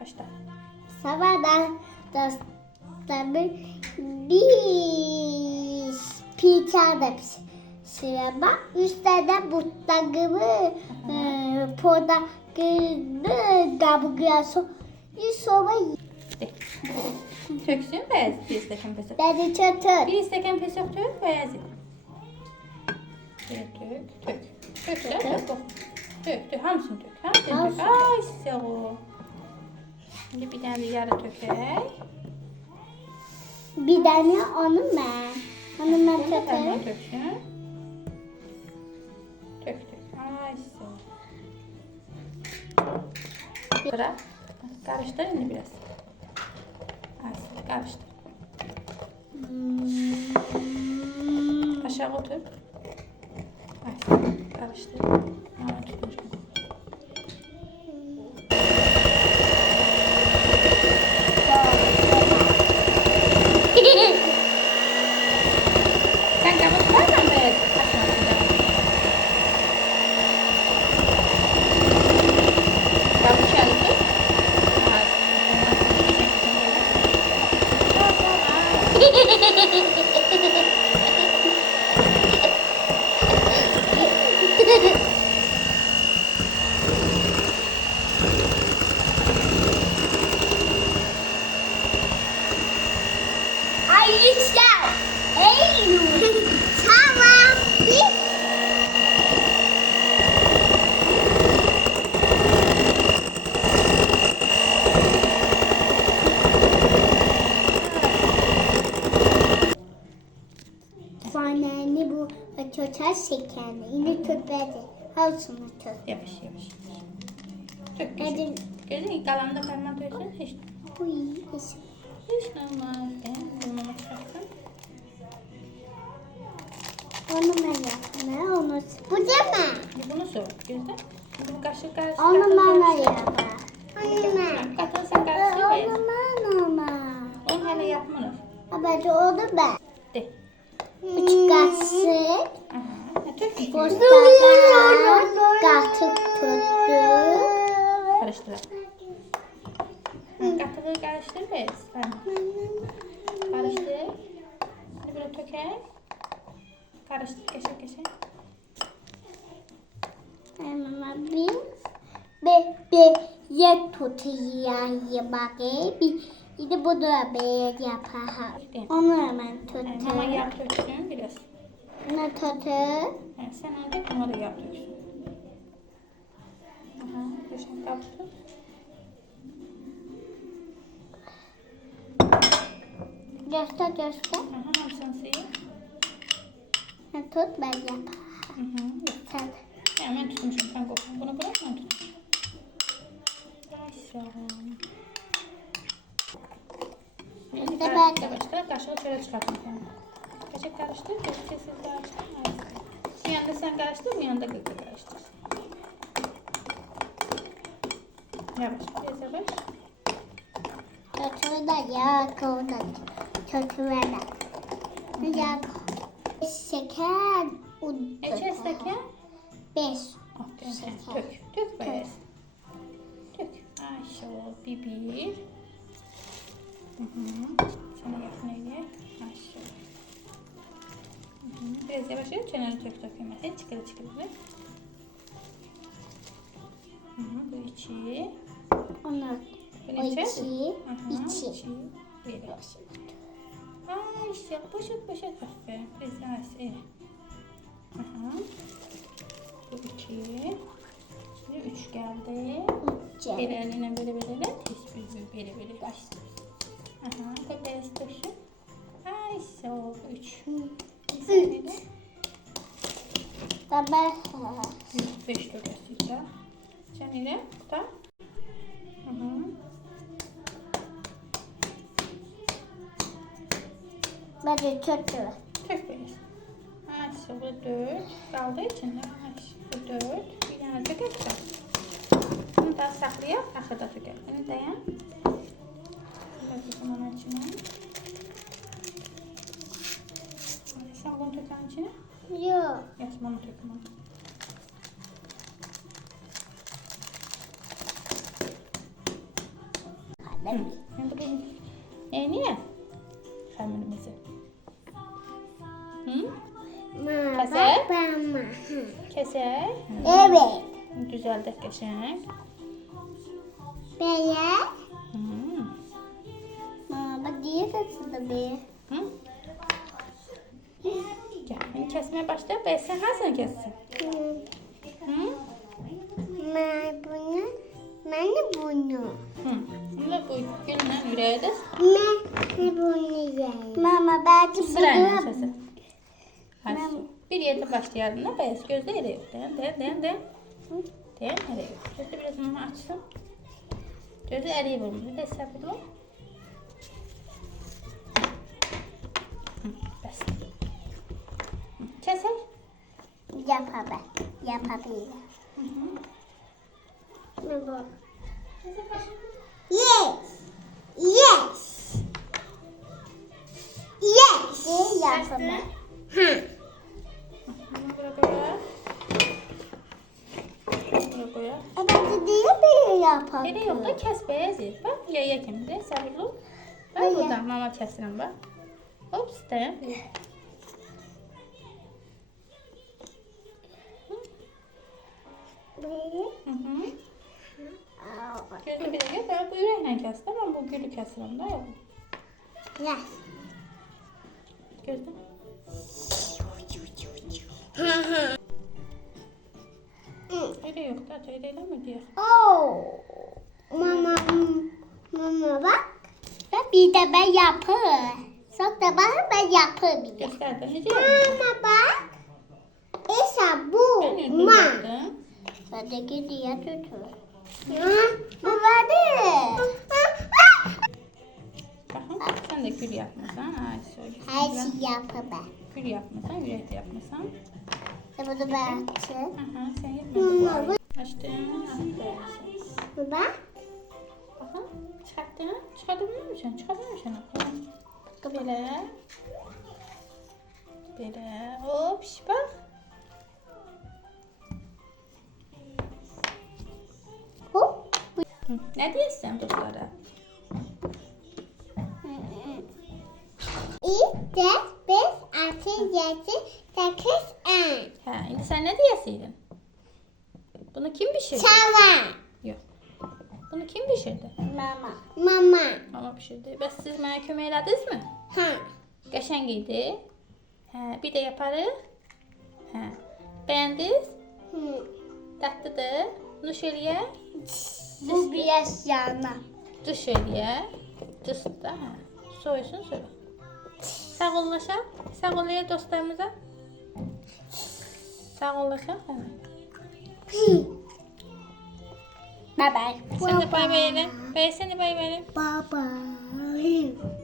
Başla. Sabahdan dostlarımın bir pizza sırama üstte buttağımı e, podağını kabuğunu sonra De. Töksün beyaz bir stəkan pesok. beni çatır. Bir stəkan pesok tök beyaz. Tök tök tök. Tök tök tök. Tök tök hamısını tök. Hamısını tök. Ay sağ ol. Şimdi bir tane yarı tökək. Bir tane onu ben. Onu ben Bunu da çatırım. töksün. Tök tök. Ay sağ ol. Bırak. Karıştır şimdi biraz. Ay sağ ol. Karıştır. Aşağı otur. Ay sağ ol. Karıştır. Aa, tutmuş. Ay işte. Eylül. Tamam. Bir Faneni bu çoçar şekerli. Yine köpedi. Halsını tut. Yavaş yavaş. Gözü. Dedim. Gözün kalanda parmağını töksün. Hiç, Uy, eşim. hiç normal. Onu ben yapma. Onu bu değil mi? Bir bunu sor. Gözde. Bu kaşık karıştır. Onu bana yapma. Onu ben. Katıl sen karıştır. Onu beyaz. ben ama. Onu hele yapmanır. Ama onu ben. De. Üç kaşık. Bostadan katık tuttu. Karıştır. Katığı karıştır. Parmak. Karıştır. Şimdi bunu töker. Karıştır. Geçir. Ama bir be be ye tutuyor bakayım. Bir de bunu be yapar. Onu hemen Yani mama töksün biraz. Ne tuttu? Yani sen ancak da yağ töksün. Aha. Düşün kaptı. Göster göster. Aha. Hamsını sıyır. Tut ben yapar. Hı hı. Sen. Hemen tutmuşum sen kokun. Bunu bırak ben tutmuşum. Şimdi ben- Yavaşla kaşığı şöyle çıkartın sen. Kaşık karıştır. Kaşık siz karıştır. Bir yanda sen karıştır, bir yanda gıgı karıştır. Yavaş, biraz yavaş. Çocuğu da yağ koydu. Çocuğu da. Yağ Şeker un Neçə tuttu. stəkan? Beş. Aferin sen. Tök. Tök beyaz. Tök. Ayşe ol. Bir bir. Hı hı. Sana yakın eyle. Hı. Biraz yavaş yavaş çeneni tök tök yemesin. Çıkılı çıkılı. Hı hı. Bu içi. Onu. Bu neçə? içi. Aha, içi. içi. Böyle. Ayşe poşet poşet. Aferin. Yavaş. Evet. Aha. Bu iki. Şimdi üç geldi. Üçe. Böyle eline böyle böyle böyle. Tespih böyle böyle başlıyor. Aha. Tepeye döşü. Ay sağ ol. Üç. 맞아, 쳤어. 쳤어. 알았어, 그들. 나도 했잖아. 알았어, 그들. 그냥 안 되겠어. 그럼 다 싹이야? 아까 다 되게. 아니, 다야? 그래서 그만하지만. 상관 되게 안 치나? 요. 약속 못 되게 만. 네. Keser. Evet. Güzel de geçen. Beyaz. Hı. Mama bak diye kasıldı be. Hı. Gel, beni kesmeye başla. Ben sen hazır kessin. Hı? Ben bunu, ben de bunu. Hı. Şimdi bu gülmen yüreğidir. Ben de bunu yerim. Mama belki Sırayla bunu sesi. Hadi. Bir yerde başlayalım beyaz gözde yere yok. Dayan, dayan, dayan, dayan. Dayan, yere yok. Gözde biraz onu açsın. Gözü eriye vurmuş. Bir de ol. Hı, Bas. Hı, Keser. yapabilir. Hı hı. Ne bu? Yes. Yes. Yes. Ne yapabilir? Koyar. Ben de diye bir yapabilir. Ele yok da kes beyaz et. Bak yaya kimde sabırlı ol. Ben Yaya. buradan mama kesirim bak. Hops dayan. Böyle. Hı hı. Aa, bir de ben bu yüreğle kestim ama bu gülü kesirim da yok. Yes. Gözde. Öyle yok da öyle mi diyor? Oh. Mama, mama bak. Bak bir de ben yapayım. Sonra bana ben yapayım bir de. Göster de ne diyor? Mama bak. İşte bu. Ben Ma. yaptım. Hadi gidiyor tutur. Ya, bu. Bakın sen de gül yapmasan. Ay söyle. Her şey yapamam. Gül yapmasan, yürek de yapmasan. Bunu ben açayım. Aha sen yapmadın bu Mama, ay. Açtın. Bu bak. Bakın çıkarttın. Böyle. Böyle. Hop bak. Hop. Ne diyorsun dostlara? İlk dört, beş, altı, yedi, sekiz, şimdi sen ne diyesin? Bunu kim pişirdi? Çava. Yok. Bunu kim pişirdi? Mama. Mama. Mama pişirdi. Bəs siz mənə kömək elədiniz mi? Ha. Qəşəng idi. Hə, bir də yaparıq. Hə. Bəyəndiniz? Hı. Dadlıdır. Nuş eləyək. Bu biraz yana. Duş eləyək. Dust da, hə. Soyusun sonra. Sağollaşaq. Sağolayaq dostlarımıza. Sağollaşaq. Hə. Bye bye. Sən də bay bay elə. Bəy sən də bay bay elə. Bye bye.